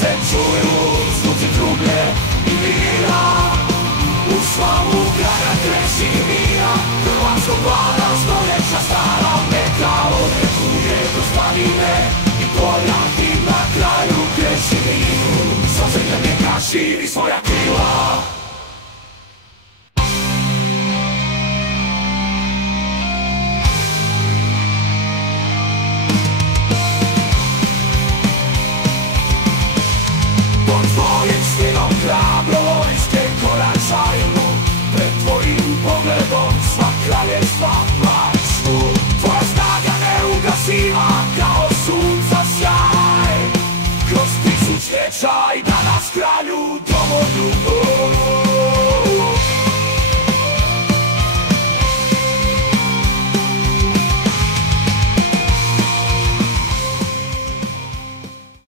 se čuju zvuci truble i vina. U slavu grada kreši vina, hrvatskog vlada stoljeća stara meka. Odrekuje do slavine i polja tim na kraju kreši vinu. Sva zemlja neka širi svoja krila. Pod tvojim stinom hrabro vojske koračaju, pred tvojim pogledom sva kraljevstva plaču. Tvoja snaga neugasiva kao sunca sjaj, kroz tisućljeća i danas kralju domoljubu.